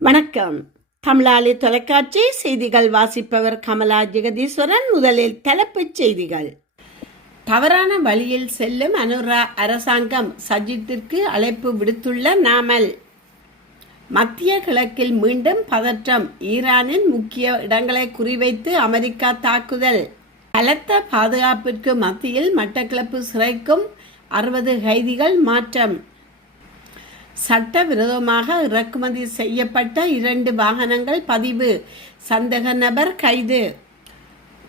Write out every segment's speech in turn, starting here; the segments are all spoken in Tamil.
வணக்கம். தமிழாளி தொலைக்காட்சி செய்திகள் வாசிப்பவர் கமலா ஜெகதீஸ்வரன். முதலில் தலைப்புச் செய்திகள். தவறான வழியில் செல்லும் அனுரா அரசாங்கம் சஜித்திற்கு அழைப்பு விடுத்துள்ள நாமல். மத்திய கிழக்கில் மீண்டும் பதற்றம். ஈரானின் முக்கிய இடங்களை குறிவைத்து அமெரிக்கா தாக்குதல். பலத்த பாதுகாப்பிற்கு மத்தியில் மட்டக்களப்பு சிறைக்கும் 60 கைதிகள் மாற்றம். சட்டவிரோதமாக இறக்குமதி செய்யப்பட்ட 2 வாகனங்கள் பதிவு. சந்தேக நபர் கைது.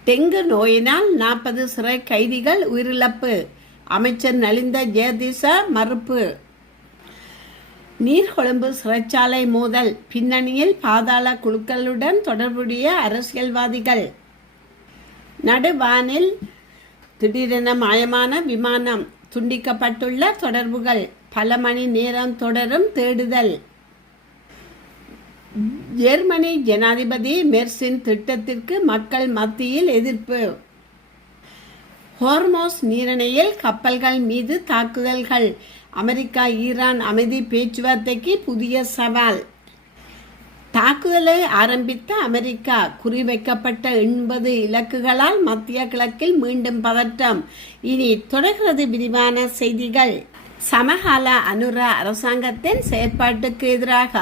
டெங்கு நோயினால் 40 சிறை கைதிகள் உயிரிழப்பு. அமைச்சர் நலிந்த ஜெயதிச மறுப்பு. நீர்கொழும்பு சிறைச்சாலை மோதல் பின்னணியில் பாதாள குழுக்களுடன் தொடர்புடைய அரசியல்வாதிகள். நடுவானில் திடீரென மாயமான விமானம். துண்டிக்கப்பட்டுள்ள தொடர்புகள். பல மணி நேரம் தொடரும் தேடுதல். ஜெர்மனி ஜனாதிபதி மெர்ஸின் திட்டத்திற்கு மக்கள் மத்தியில் எதிர்ப்பு. ஹோர்மோஸ் நீரிணையில் கப்பல்கள் மீது தாக்குதல்கள். அமெரிக்கா ஈரான் அமைதி பேச்சுவார்த்தைக்கு புதிய சவால். தாக்குதலை ஆரம்பித்த அமெரிக்கா. குறிவைக்கப்பட்ட 80 இலக்குகளால் மத்திய கிழக்கில் மீண்டும் பதட்டம். இனி தொடர்கிறது விரிவான செய்திகள். சமகால அனுரா அரசாங்கத்தின் செயற்பாட்டுக்கு எதிராக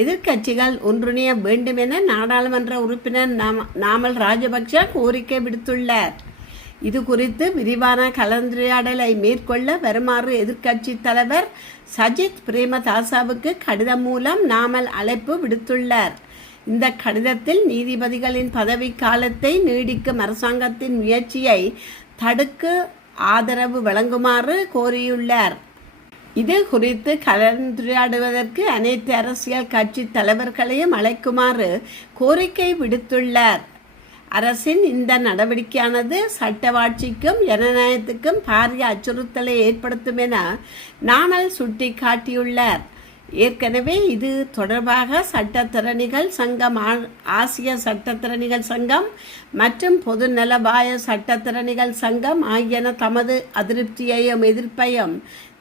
எதிர்க்கட்சிகள் ஒன்றிணைய வேண்டும் என நாடாளுமன்ற உறுப்பினர் நாமல் ராஜபக்ஷ கோரிக்கை விடுத்துள்ளார். இது குறித்து விரிவான கலந்துரையாடலை மேற்கொள்ள வருமாறு எதிர்க்கட்சி தலைவர் சஜித் பிரேமதாசவுக்கு கடிதம் மூலம் நாமல் அழைப்பு விடுத்துள்ளார். இந்த கடிதத்தில் நீதிபதிகளின் பதவி காலத்தை நீடிக்கும் அரசாங்கத்தின் முயற்சியை தடுக்க ஆதரவு வழங்குமாறு கோரியுள்ளார். இது குறித்து கலந்துரையாடுவதற்கு அனைத்து அரசியல் கட்சி தலைவர்களையும் அழைக்குமாறு கோரிக்கை விடுத்துள்ளார். அரசின் இந்த நடவடிக்கையானது சட்டவாட்சிக்கும் ஜனநாயகத்துக்கும் பாரிய அச்சுறுத்தலை ஏற்படுத்தும் என நாமல் சுட்டி காட்டியுள்ளார். ஏற்கனவே இது தொடர்பாக சட்டத்திறனிகள் சங்கம், ஆசிய சட்டத்திறனிகள் சங்கம் மற்றும் பொதுநலவாய சட்டத்திறனிகள் சங்கம் ஆகியன தமது அதிருப்தியையும் எதிர்ப்பையும்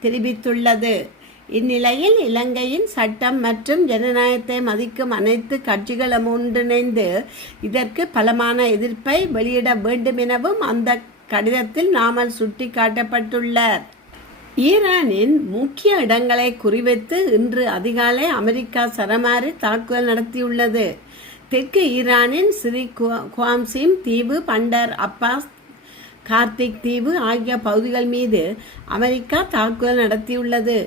தெரிவித்துள்ளது. இந்நிலையில் இலங்கையின் சட்டம் மற்றும் ஜனநாயகத்தை மதிக்கும் அனைத்து கட்சிகளும் ஒன்றிணைந்து இதற்கு பலமான எதிர்ப்பை வெளியிட வேண்டும் எனவும் அந்த கடிதத்தில் நாமல் சுட்டி காட்டப்பட்டுள்ளார். ஈரானின் முக்கிய இடங்களை குறிவைத்து இன்று அதிகாலை அமெரிக்கா சரமாரி தாக்குதல் நடத்தியுள்ளது. தெற்கு ஈரானின் ஸ்ரீ குவாம்சிம் தீவு, பண்டர் அப்பாஸ், கார்த்திக் தீவு ஆகிய பகுதிகள் மீது அமெரிக்கா தாக்குதல் நடத்தியுள்ளது.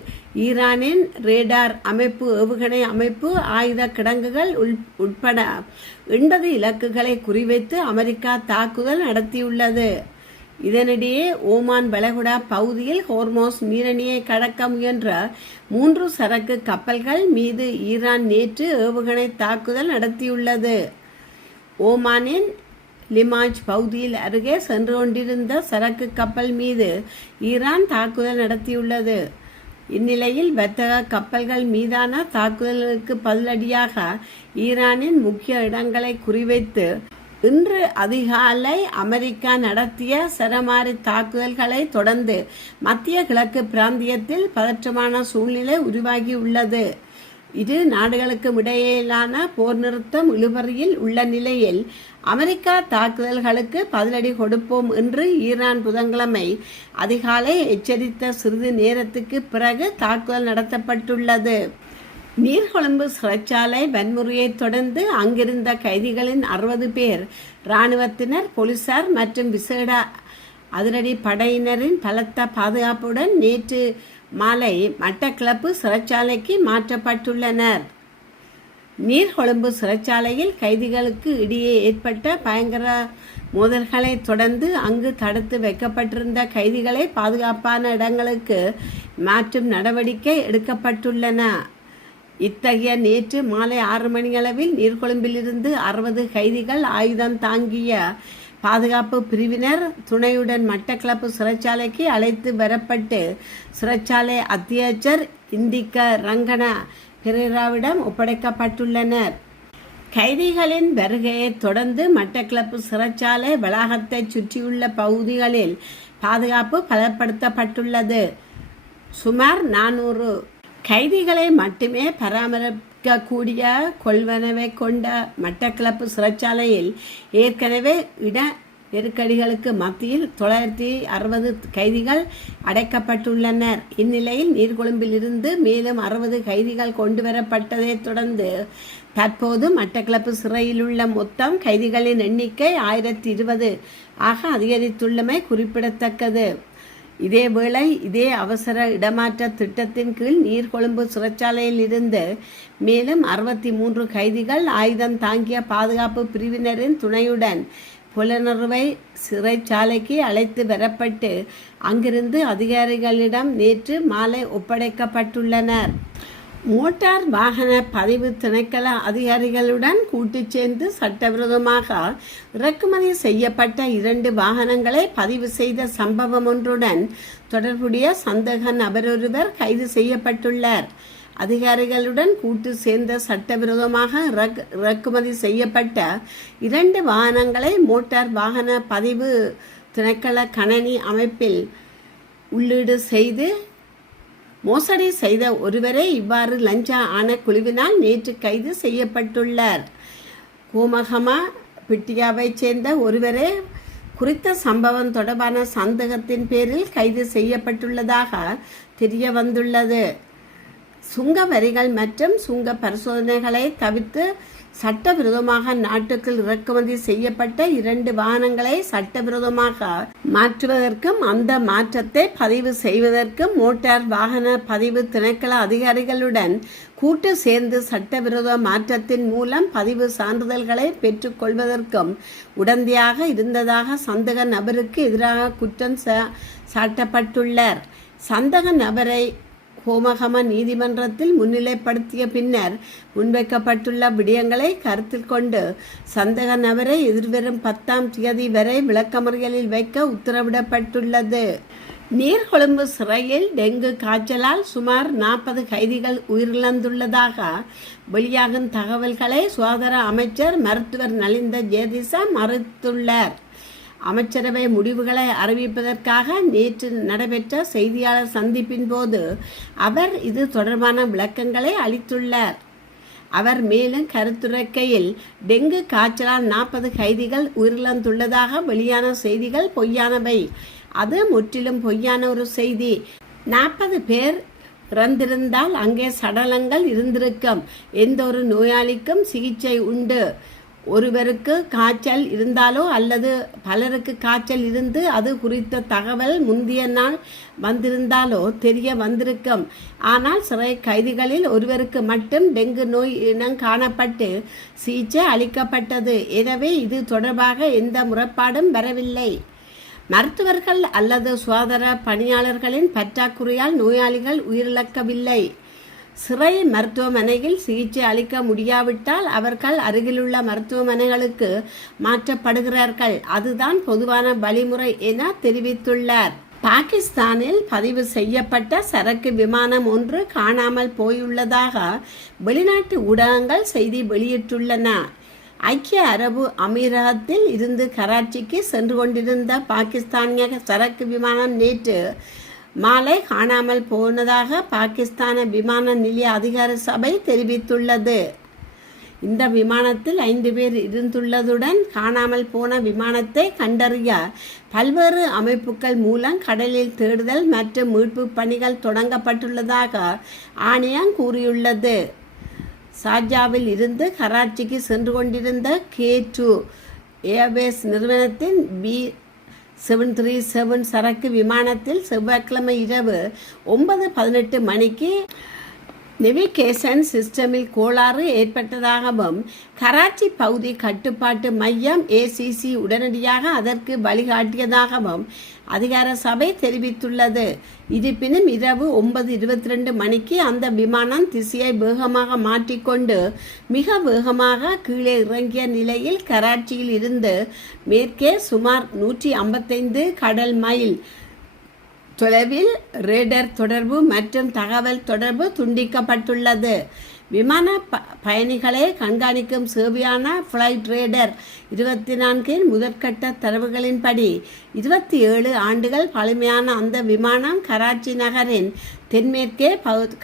ஈரானின் ரேடார் அமைப்பு, ஏவுகணை அமைப்பு, ஆயுத கிடங்குகள் உட்பட 80 இலக்குகளை குறிவைத்து அமெரிக்கா தாக்குதல் நடத்தியுள்ளது. இதனிடையே ஓமான் வளைகுடா பகுதியில் ஹோர்மோஸ் நீரிணையை கடக்க முயன்ற 3 சரக்கு கப்பல்கள் மீது ஈரான் நேற்று ஏவுகணை தாக்குதல் நடத்தியுள்ளது. ஓமானின் லிமாஜ் பகுதியில் அருகே சென்று கொண்டிருந்த சரக்கு கப்பல் மீது ஈரான் தாக்குதல் நடத்தியுள்ளது. இந்நிலையில் வர்த்தக கப்பல்கள் மீதான தாக்குதலுக்கு பதிலடியாக ஈரானின் முக்கிய இடங்களை குறிவைத்து இன்று அதிகாலை அமெரிக்கா நடத்திய சரமாரி தாக்குதல்களை தொடர்ந்து மத்திய கிழக்கு பிராந்தியத்தில் பதற்றமான சூழ்நிலை உருவாகியுள்ளது. இரு நாடுகளுக்கும் இடையிலான போர் நிறுத்தம் இழுபறியில் உள்ள நிலையில் அமெரிக்கா தாக்குதல்களுக்கு பதிலடி கொடுப்போம் என்று ஈரான் புதன்கிழமை அதிகாலை எச்சரித்த சிறிது நேரத்துக்கு பிறகு தாக்குதல் நடத்தப்பட்டுள்ளது. நீர்கொழும்பு சிறைச்சாலை வன்முறையை தொடர்ந்து அங்கிருந்த கைதிகளின் 60 பேர் இராணுவத்தினர், போலீசார் மற்றும் விசேட அதிரடி படையினரின் பலத்த பாதுகாப்புடன் நேற்று மாலை மட்டக்களப்பு சிறைச்சாலைக்கு மாற்றப்பட்டுள்ளனர். நீர்கொழும்பு சிறைச்சாலையில் கைதிகளுக்கு இடையே ஏற்பட்ட பயங்கர மோதல்களை தொடர்ந்து அங்கு தடுத்து வைக்கப்பட்டிருந்த கைதிகளை பாதுகாப்பான இடங்களுக்கு மாற்றும் நடவடிக்கை எடுக்கப்பட்டுள்ளன. இத்தகைய நேற்று மாலை 6 மணியளவில் நீர்கொழும்பிலிருந்து 60 கைதிகள் ஆயுதம் தாங்கிய பாதுகாப்பு பிரிவினர் துணையுடன் மட்டக்களப்பு சிறைச்சாலைக்கு அழைத்து வரப்பட்டு சிறைச்சாலை அத்தியட்சர் இந்திக்க ரங்கன பெரேராவிடம் ஒப்படைக்கப்பட்டுள்ளனர். கைதிகளின் வருகையை தொடர்ந்து மட்டக்களப்பு சிறைச்சாலை வளாகத்தை சுற்றியுள்ள பகுதிகளில் பாதுகாப்பு பலப்படுத்தப்பட்டுள்ளது. சுமார் 400 கைதிகளை மட்டுமே கூடிய கொள்வனவை கொண்ட மட்டக்களப்பு சிறைச்சாலையில் ஏற்கனவே இட நெருக்கடிகளுக்கு மத்தியில் 960 கைதிகள் அடைக்கப்பட்டுள்ளனர். இந்நிலையில் நீர்கொழும்பில் இருந்து மேலும் 60 கைதிகள் கொண்டுவரப்பட்டதை தொடர்ந்து தற்போது மட்டக்களப்பு சிறையில் உள்ள மொத்தம் கைதிகளின் எண்ணிக்கை 1020 ஆக அதிகரித்துள்ளமை குறிப்பிடத்தக்கது. இதேவேளை இதே அவசர இடமாற்ற திட்டத்தின் கீழ் நீர்கொழும்பு சிறைச்சாலையில் இருந்து மேலும் 63 கைதிகள் ஆயுதம் தாங்கிய பாதுகாப்பு பிரிவினரின் துணையுடன் புலனறுவை சிறைச்சாலைக்கு அழைத்து வரப்பட்டு அங்கிருந்து அதிகாரிகளிடம் நேற்று மாலை ஒப்படைக்கப்பட்டுள்ளனர். மோட்டார் வாகன பதிவு திணைக்கள அதிகாரிகளுடன் கூட்டுச் சேர்ந்து சட்டவிரோதமாக இறக்குமதி செய்யப்பட்ட 2 வாகனங்களை பதிவு செய்த சம்பவம் ஒன்றுடன் தொடர்புடைய சந்தேக நபரொருவர் கைது செய்யப்பட்டுள்ளார். அதிகாரிகளுடன் கூட்டு சேர்ந்த சட்டவிரோதமாக இறக்குமதி செய்யப்பட்ட 2 வாகனங்களை மோட்டார் வாகன பதிவு திணைக்கள கணனி அமைப்பில் உள்ளீடு செய்து மோசடி செய்த ஒருவரே இவ்வாறு லஞ்ச ஆணைக்குழுவினால் நேற்று கைது செய்யப்பட்டுள்ளார். கோமகமா பிட்டியாவைச் சேர்ந்த ஒருவரே குறித்த சம்பவம் தொடர்பான சந்தேகத்தின் பேரில் கைது செய்யப்பட்டுள்ளதாக தெரிய வந்துள்ளது. சுங்க வரிகள் மற்றும் சுங்க பரிசோதனைகளை தவிர்த்து சட்டவிரோதமாக நாட்டுக்குள் இறக்குமதி செய்யப்பட்ட 2 வாகனங்களை சட்டவிரோதமாக மாற்றுவதற்கும் அந்த மாற்றத்தை பதிவு செய்வதற்கும் மோட்டார் வாகன பதிவு திணைக்கள அதிகாரிகளுடன் கூட்டு சேர்ந்து சட்டவிரோத மாற்றத்தின் மூலம் பதிவு சான்றிதழ்களை பெற்றுக்கொள்வதற்கும் உடந்தையாக இருந்ததாக சந்தேக நபருக்கு எதிராக குற்றம் சாட்டப்பட்டுள்ளார். சந்தேக நபரை கோமகம நீதிமன்றத்தில் முன்னிலைப்படுத்திய பின்னர் முன்வைக்கப்பட்டுள்ள விடயங்களை கருத்தில் கொண்டு சந்தேக நபரை எதிர்வரும் 10ஆம் தேதி வரை விளக்கமறியலில் வைக்க உத்தரவிடப்பட்டுள்ளது. நீர்கொழும்பு சிறையில் டெங்கு காய்ச்சலால் சுமார் 40 கைதிகள் உயிரிழந்துள்ளதாக வெளியாகும் தகவல்களை சுகாதார அமைச்சர் மருத்துவர் நலிந்த ஜெயதிச மறுத்துள்ளார். அமைச்சரவை முடிவுகளை அறிவிப்பதற்காக நேற்று நடைபெற்ற செய்தியாளர் சந்திப்பின் போது அவர் இது தொடர்பான விளக்கங்களை அளித்துள்ளார். அவர் மேலும் கருத்துரைக்கையில் டெங்கு காய்ச்சலால் 40 கைதிகள் உயிரிழந்துள்ளதாக வெளியான செய்திகள் பொய்யானவை. அது முற்றிலும் பொய்யான ஒரு செய்தி. 40 பேர் இறந்திருந்தால் அங்கே சடலங்கள் இருந்திருக்கும். எந்த ஒரு நோயாளிக்கும் சிகிச்சை உண்டு. ஒருவருக்கு காய்ச்சல் இருந்தாலோ அல்லது பலருக்கு காய்ச்சல் இருந்து அது குறித்த தகவல் முந்தைய நாள் வந்திருந்தாலோ தெரிய வந்திருக்கும். ஆனால் சிறை கைதிகளில் ஒருவருக்கு மட்டும் டெங்கு நோய் இனம் காணப்பட்டு சிகிச்சை அளிக்கப்பட்டது. எனவே இது தொடர்பாக எந்த முறைப்பாடும் வரவில்லை. மருத்துவர்கள் அல்லது சுகாதார பணியாளர்களின் பற்றாக்குறையால் நோயாளிகள் உயிரிழக்கவில்லை. சிறை மருத்துவமனையில் சிகிச்சை அளிக்க முடியாவிட்டால் அவர்கள் அருகிலுள்ள மருத்துவமனைகளுக்கு மாற்றப்படுகிறார்கள். அதுதான் பொதுவான வழிமுறை என தெரிவித்துள்ளார். பாகிஸ்தானில் பதிவு செய்யப்பட்ட சரக்கு விமானம் ஒன்று காணாமல் போயுள்ளதாக வெளிநாட்டு ஊடகங்கள் செய்தி வெளியிட்டுள்ளன. ஐக்கிய அரபு அமீரகத்தில் இருந்து கராச்சிக்கு சென்று கொண்டிருந்த பாகிஸ்தானிய சரக்கு விமானம் நேற்று மாலை காணாமல் போனதாக பாகிஸ்தான விமான நிலைய அதிகார சபை தெரிவித்துள்ளது. இந்த விமானத்தில் 5 பேர் இருந்துள்ளதுடன் காணாமல் போன விமானத்தை கண்டறிய பல்வேறு அமைப்புகள் மூலம் கடலில் தேடுதல் மற்றும் மீட்பு பணிகள் தொடங்கப்பட்டுள்ளதாக ஆணையம் கூறியுள்ளது. ஷார்ஜாவில் இருந்து கராச்சிக்கு சென்று கொண்டிருந்த K2 ஏர்வேஸ் நிறுவனத்தின் B737 சரக்கு விமானத்தில் செவ்வாய்க்கிழமை இரவு 9:18 மணிக்கு நேவிகேஷன் சிஸ்டமில் கோளாறு ஏற்பட்டதாகவும் கராச்சி பகுதி கட்டுப்பாட்டு மையம் ACC உடனடியாக அதற்கு வழிகாட்டியதாகவும் அதிகார சபை தெரிவித்துள்ளது. இருப்பினும் இரவு 9:22 மணிக்கு அந்த விமானம் திசையை வேகமாக மாற்றிக்கொண்டு மிக வேகமாக கீழே இறங்கிய நிலையில் கராச்சியில் இருந்து மேற்கே சுமார் 155 கடல் மைல் தொலைவில் ரேடர் தொடர்பு மற்றும் தகவல் தொடர்பு துண்டிக்கப்பட்டுள்ளது. விமான பயணிகளை கண்காணிக்கும் சேவையான ஃப்ளைட் ரேடர் 24 முதற்கட்ட தரவுகளின்படி 27 ஆண்டுகள் பழமையான அந்த விமானம் கராச்சி நகரின் தென்மேற்கே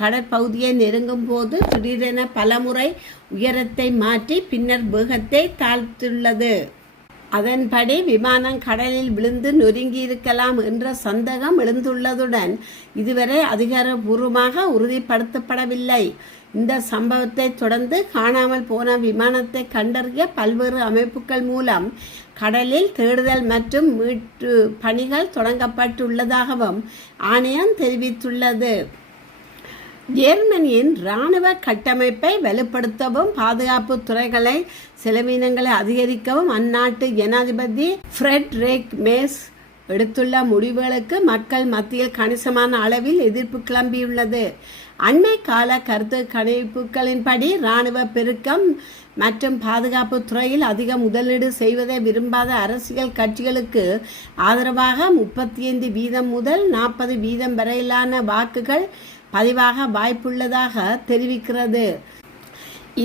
கடற்பகுதியை நெருங்கும் போது திடீரென பலமுறை உயரத்தை மாற்றி பின்னர் வேகத்தை தாழ்த்துள்ளது. அதன்படி விமானம் கடலில் விழுந்து நொறுங்கியிருக்கலாம் என்ற சந்தேகம் எழுந்துள்ளதுடன் இதுவரை அதிகாரப்பூர்வமாக உறுதிப்படுத்தப்படவில்லை. இந்த சம்பவத்தை தொடர்ந்து காணாமல் போன விமானத்தை கண்டறிய பல்வேறு அமைப்புகள் மூலம் கடலில் தேடுதல் மற்றும் மீட்பு பணிகள் தொடங்கப்பட்டுள்ளதாகவும் ஆணையம் தெரிவித்துள்ளது. ஜெர்மனியின் இராணுவ கட்டமைப்பை வலுப்படுத்தவும் பாதுகாப்பு துறைகளை செலவினங்களை அதிகரிக்கவும் அந்நாட்டு ஜனாதிபதி ஃப்ரெட்ரிக் மேர்ஸ் எடுத்துள்ள முடிவுகளுக்கு மக்கள் மத்தியில் கணிசமான அளவில் எதிர்ப்பு கிளம்பியுள்ளது. அண்மை கால கருத்து கணிப்புகளின்படி இராணுவ பெருக்கம் மற்றும் பாதுகாப்பு துறையில் அதிக முதலீடு செய்வதை விரும்பாத அரசியல் கட்சிகளுக்கு ஆதரவாக 35% முதல் 40% வரையிலான வாக்குகள் பதிவாக வாய்ப்புள்ளதாக தெரிவிக்கிறது.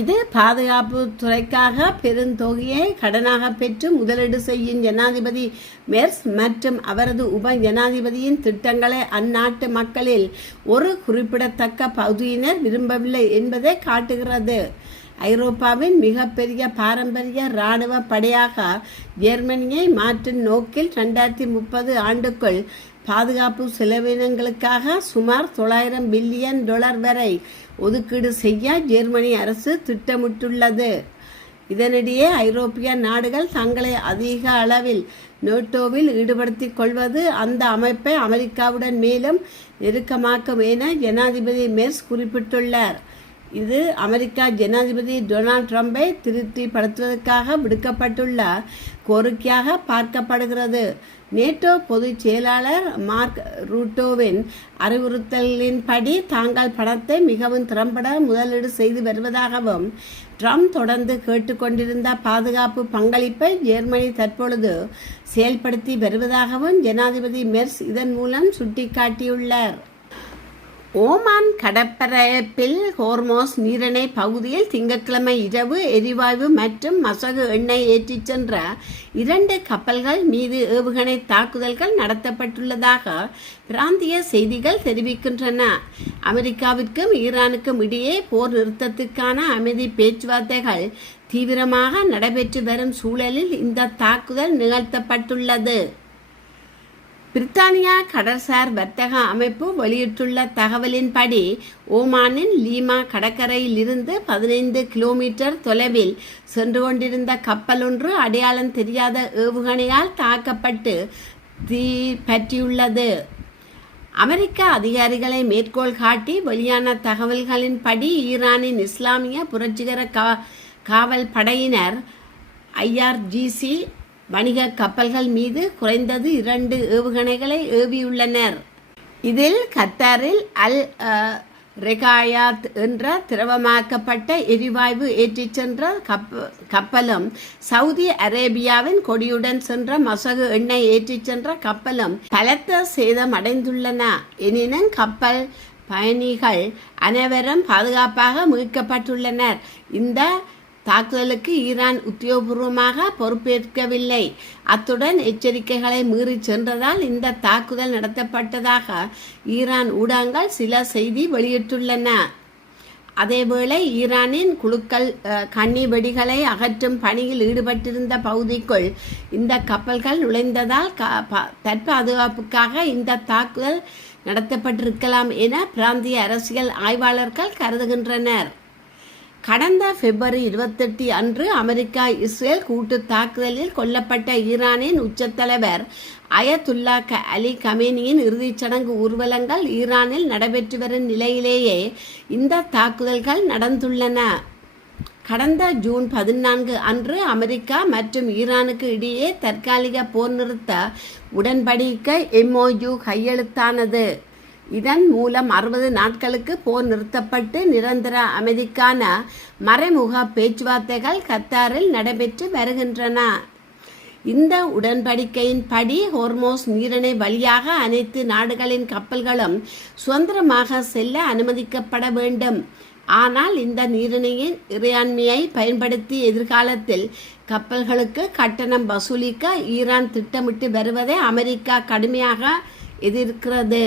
இது பாதுகாப்பு துறைக்காக பெருந்தொகையை கடனாக பெற்று முதலீடு செய்யும் ஜனாதிபதி மேர்ஸ் மற்றும் அவரது உப ஜனாதிபதியின் திட்டங்களை அந்நாட்டு மக்களில் ஒரு குறிப்பிடத்தக்க பகுதியினர் விரும்பவில்லை என்பதை காட்டுகிறது. ஐரோப்பாவின் மிகப்பெரிய பாரம்பரிய இராணுவ படையாக ஜெர்மனியை மாற்றும் நோக்கில் 2030 ஆண்டுக்குள் பாதுகாப்பு செலவினங்களுக்காக சுமார் $900 பில்லியன் வரை ஒதுக்கீடு செய்ய ஜெர்மனி அரசு திட்டமிட்டுள்ளது. இதனிடையே ஐரோப்பிய நாடுகள் தங்களை அதிக அளவில் நேட்டோவில் ஈடுபடுத்திக் கொள்வது அந்த அமைப்பை அமெரிக்காவுடன் மேலும் நெருக்கமாக்கும் என ஜனாதிபதி மேர்ஸ் குறிப்பிட்டுள்ளார். இது அமெரிக்கா ஜனாதிபதி டொனால்ட் ட்ரம்பை திருப்திப்படுத்துவதற்காக விடுக்கப்பட்டுள்ள கோரிக்கையாக பார்க்கப்படுகிறது. நேட்டோ பொதுச் செயலாளர் மார்க் ரூட்டோவின் அறிவுறுத்தலின்படி தாங்கள் பணத்தை மிகவும் திறம்பட முதலீடு செய்து வருவதாகவும் ட்ரம்ப் தொடர்ந்து கேட்டுக்கொண்டிருந்த பாதுகாப்பு பங்களிப்பை ஜெர்மனி தற்பொழுது செயல்படுத்தி வருவதாகவும் ஜனாதிபதி மெர்ஸ் இதன் மூலம் சுட்டிக்காட்டியுள்ளார். ஓமான் கடற்பரப்பில் ஹோர்மோஸ் நீரிணை பகுதியில் திங்கட்கிழமை இரவு எரிவாயு மற்றும் மசகு எண்ணெய் ஏற்றிச் சென்ற 2 கப்பல்கள் மீது ஏவுகணை தாக்குதல்கள் நடத்தப்பட்டுள்ளதாக பிராந்திய செய்திகள் தெரிவிக்கின்றன. அமெரிக்காவிற்கும் ஈரானுக்கும் இடையே போர் நிறுத்தத்திற்கான அமைதி பேச்சுவார்த்தைகள் தீவிரமாக நடைபெற்று வரும் சூழலில் இந்த தாக்குதல் நிகழ்த்தப்பட்டுள்ளது. பிரித்தானியா கடற்சார் வர்த்தக அமைப்பு வெளியிட்டுள்ள தகவலின்படி ஓமானின் லீமா கடற்கரையில் இருந்து 15 கிலோமீட்டர் தொலைவில் சென்று கொண்டிருந்த கப்பல் ஒன்று அடையாளம் தெரியாத ஏவுகணையால் தாக்கப்பட்டு தீ பற்றியுள்ளது. அமெரிக்க அதிகாரிகளை மேற்கோள் காட்டி வெளியான தகவல்களின்படி ஈரானின் இஸ்லாமிய புரட்சிகர காவல் படையினர் IRGC வணிக கப்பல்கள் மீது குறைந்தது 2 ஏவுகணைகளை ஏவியுள்ளனர். இதில் கத்தாரில் அல் ரெகாயாத் என்ற திரவமாக்கப்பட்ட எரிவாயு ஏற்றிச் சென்ற கப்பலும் சவுதி அரேபியாவின் கொடியுடன் சென்ற மசகு எண்ணெய் ஏற்றிச் சென்ற கப்பலும் பலத்த சேதம் அடைந்துள்ளன. எனினும் கப்பல் பயணிகள் அனைவரும் பாதுகாப்பாக மீட்கப்பட்டுள்ளனர். இந்த தாக்குதலுக்கு ஈரான் உத்தியோகபூர்வமாக பொறுப்பேற்கவில்லை. அத்துடன் எச்சரிக்கைகளை மீறி சென்றதால் இந்த தாக்குதல் நடத்தப்பட்டதாக ஈரான் ஊடகங்கள் சில செய்தி வெளியிட்டுள்ளன. அதேவேளை ஈரானின் குழுக்கள் கண்ணி வெடிகளை அகற்றும் பணியில் ஈடுபட்டிருந்த பகுதிக்குள் இந்த கப்பல்கள் நுழைந்ததால் தற்பாதுகாப்புக்காக இந்த தாக்குதல் நடத்தப்பட்டிருக்கலாம் என பிராந்திய அரசியல் ஆய்வாளர்கள் கருதுகின்றனர். கடந்த February 28 அன்று அமெரிக்கா இஸ்ரேல் கூட்டு தாக்குதலில் கொல்லப்பட்ட ஈரானின் உச்சத்தலைவர் அயத்துல்லா அலி கமேனியின் இறுதிச் சடங்கு ஊர்வலங்கள் ஈரானில் நடைபெற்று வரும் நிலையிலேயே இந்த தாக்குதல்கள் நடந்துள்ளன. கடந்த June 14 அன்று அமெரிக்கா மற்றும் ஈரானுக்கு இடையே தற்காலிக போர் நிறுத்த உடன்படிக்கை MOU கையெழுத்தானது. இதன் மூலம் 60 நாட்களுக்கு போர் நிறுத்தப்பட்டு நிரந்தர அமைதிக்கான மறைமுக பேச்சுவார்த்தைகள் கத்தாரில் நடைபெற்று வருகின்றன. இந்த உடன்படிக்கையின்படி ஹோர்மோஸ் நீரிணை வழியாக அனைத்து நாடுகளின் கப்பல்களும் சுதந்திரமாக செல்ல அனுமதிக்கப்பட வேண்டும். ஆனால் இந்த நீரிணையின் இறையாண்மையை பயன்படுத்தி எதிர்காலத்தில் கப்பல்களுக்கு கட்டணம் வசூலிக்க ஈரான் திட்டமிட்டு வருவதை அமெரிக்கா கடுமையாக எதிர்க்கிறது.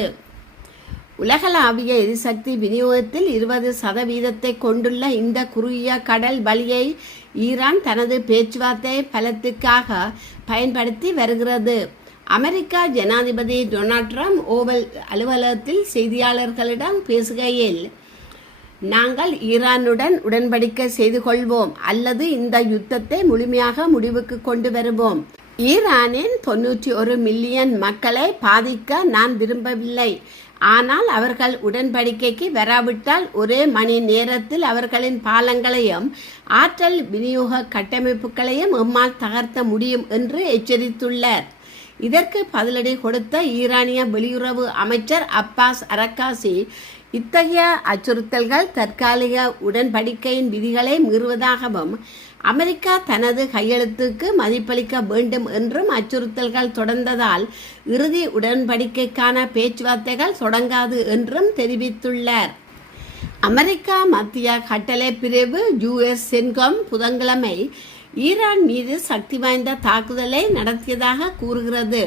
உலகளாவிய எரிசக்தி விநியோகத்தில் 20% கொண்டுள்ள இந்த குறுகிய கடல் வழியை ஈரான் தனது பேச்சுவார்த்தை பலத்துக்காக பயன்படுத்தி வருகிறது. அமெரிக்கா ஜனாதிபதி டொனால்ட் ட்ரம்ப் ஓவல் அலுவலகத்தில் செய்தியாளர்களிடம் பேசுகையில், நாங்கள் ஈரானுடன் உடன்படிக்கை செய்து கொள்வோம் அல்லது இந்த யுத்தத்தை முழுமையாக முடிவுக்கு கொண்டு வருவோம். ஈரானின் 91 மில்லியன் மக்களை பாதிக்க நான் விரும்பவில்லை. ஆனால் அவர்கள் உடன்படிக்கைக்கு வராவிட்டால் ஒரே மணி நேரத்தில் அவர்களின் பாலங்களையும் ஆற்றல் விநியோக கட்டமைப்புகளையும் எம்மால் தகர்த்த முடியும் என்று எச்சரித்துள்ளார். இதற்கு பதிலடி கொடுத்த ஈரானிய வெளியுறவு அமைச்சர் அப்பாஸ் அரக்காசி, இத்தகைய அச்சுறுத்தல்கள் தற்காலிக உடன்படிக்கையின் விதிகளை மீறுவதாகவும் அமெரிக்கா தனது கையெழுத்துக்கு மதிப்பளிக்க வேண்டும் என்றும் அச்சுறுத்தல்கள் தொடர்ந்ததால் இறுதி உடன்படிக்கைக்கான பேச்சுவார்த்தைகள் தொடங்காது என்றும் தெரிவித்துள்ளார். அமெரிக்கா மத்திய கட்டளை பிரிவு US சென்காம் புதன்கிழமை ஈரான் மீது சக்தி வாய்ந்த தாக்குதலை நடத்தியதாக கூறுகிறது.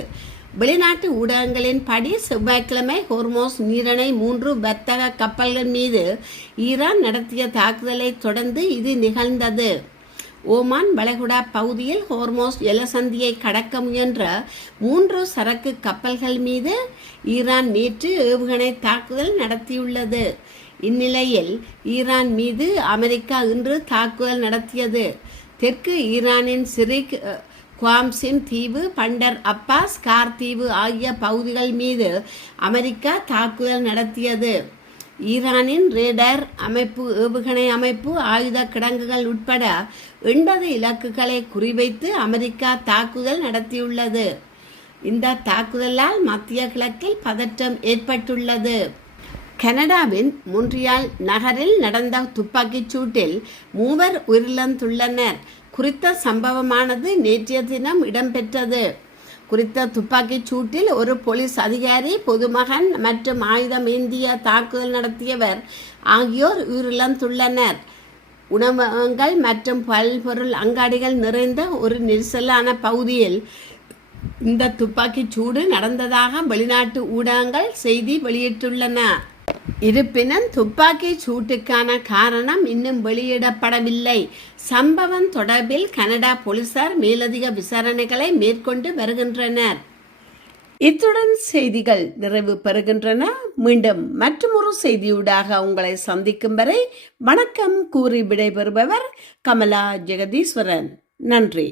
வெளிநாட்டு ஊடகங்களின் படி செவ்வாய்க்கிழமை ஹோர்மோஸ் நீரிணை 3 வர்த்தக கப்பல்கள் மீது ஈரான் நடத்திய தாக்குதலை தொடர்ந்து இது நிகழ்ந்தது. ஓமான் வளைகுடா பகுதியில் ஹோர்மோஸ் ஜலசந்தியை கடக்க முயன்ற 3 சரக்கு கப்பல்கள் மீது ஈரான் நேற்று ஏவுகணை தாக்குதல் நடத்தியுள்ளது. இந்நிலையில் ஈரான் மீது அமெரிக்கா இன்று தாக்குதல் நடத்தியது. தெற்கு ஈரானின் சிரிக், குவாம்சின் தீவு, பண்டர் அப்பாஸ், கார் தீவு ஆகிய பகுதிகள் மீது அமெரிக்கா தாக்குதல் நடத்தியது. ஈரானின் ரேடார் அமைப்பு, ஏவுகணை அமைப்பு, ஆயுத கிடங்குகள் உட்பட 80 இலக்குகளை குறிவைத்து அமெரிக்கா தாக்குதல் நடத்தியுள்ளது. இந்த தாக்குதலால் மத்திய கிழக்கில் பதற்றம் ஏற்பட்டுள்ளது. கனடாவின் மொன்றியால் நகரில் நடந்த துப்பாக்கிச் சூட்டில் 3 உயிரிழந்துள்ளனர். குறித்த சம்பவமானது நேற்றைய தினம் இடம்பெற்றது. குறித்த துப்பாக்கிச் சூட்டில் ஒரு போலீஸ் அதிகாரி, பொதுமகன் மற்றும் ஆயுதம் ஏந்திய தாக்குதல் நடத்தியவர் ஆகியோர் உயிரிழந்துள்ளனர். உணவகங்கள் மற்றும் பல்பொருள் அங்காடிகள் நிறைந்த ஒரு நெரிசலான பகுதியில் இந்த துப்பாக்கிச் சூடு நடந்ததாக வெளிநாட்டு ஊடகங்கள் செய்தி வெளியிட்டுள்ளன. இருப்பினும் துப்பாக்கி சூட்டுக்கான காரணம் இன்னும் வெளியிடப்படவில்லை. சம்பவம் தொடர்பில் கனடா போலீசார் மேலதிக விசாரணைகளை மேற்கொண்டு வருகின்றனர். இத்துடன் செய்திகள் நிறைவு பெறுகின்றன. மீண்டும் மற்றொரு செய்தியூடாக உங்களை சந்திக்கும் வரை வணக்கம் கூறி விடைபெறுபவர் கமலா ஜெகதீஸ்வரன். நன்றி.